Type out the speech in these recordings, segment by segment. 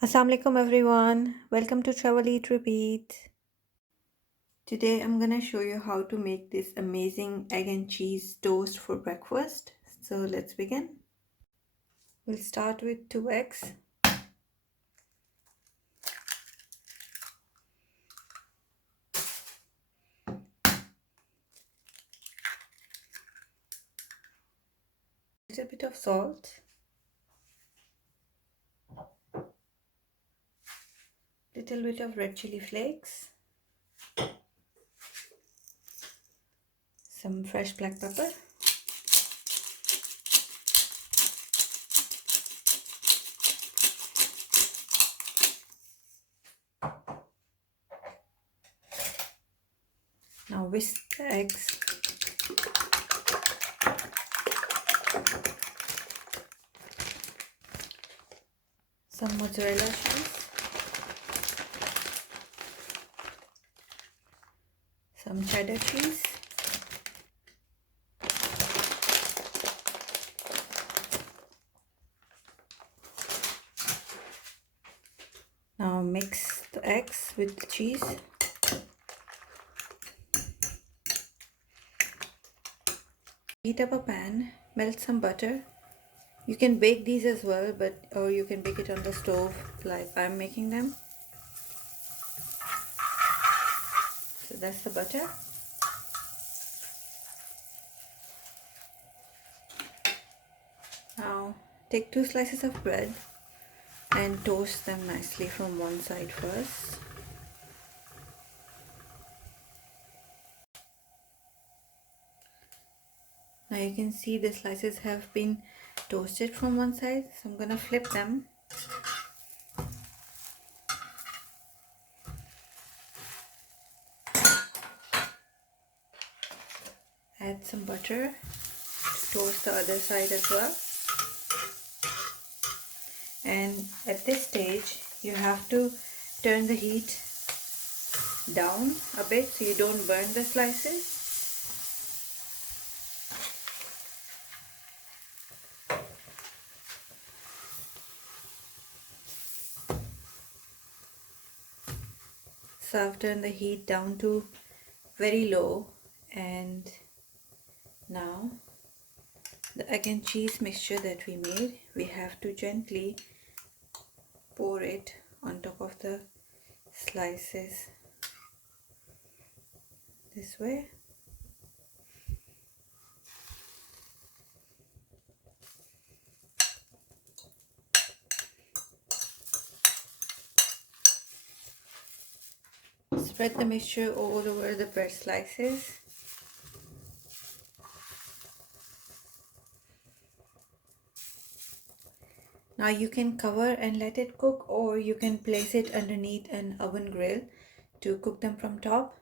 Assalamu alaikum everyone. Welcome to Travel Eat Repeat. Today I'm gonna show you how to make this amazing egg and cheese toast for breakfast. So let's begin. We'll start with 2 eggs. A little bit of salt. Little bit of red chili flakes. Some fresh black pepper. Now whisk the eggs. Some mozzarella cheese. Some cheddar cheese. Now mix the eggs with the cheese. Heat up a pan, melt some butter. You can bake these as well, or you can bake it on the stove like I'm making them. So that's the butter. Now take 2 slices of bread and toast them nicely from one side first. Now you can see the slices have been toasted from one side, so I'm gonna flip them. Add some butter to toast the other side as well. And at this stage you have to turn the heat down a bit so you don't burn the slices. So I've turned the heat down to very low, and now the egg and cheese mixture that we made, we have to gently pour it on top of the slices this way. Spread the mixture all over the bread slices. Now you can cover and let it cook, or you can place it underneath an oven grill to cook them from top.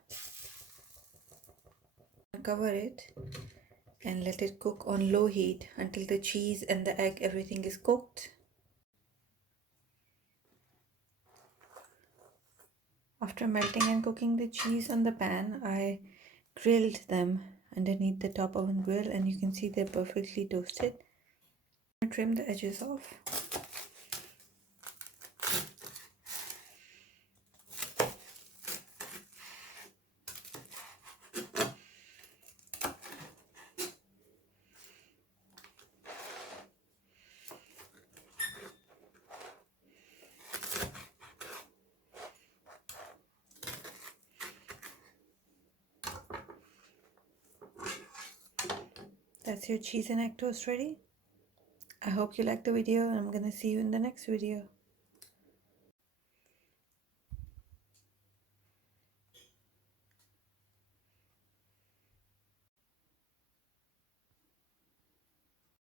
Cover it and let it cook on low heat until the cheese and the egg, everything is cooked. After melting and cooking the cheese on the pan, I grilled them underneath the top oven grill, and you can see they're perfectly toasted. Trim the edges off. That's your cheese and egg toast ready. I hope you liked the video, and I'm gonna see you in the next video.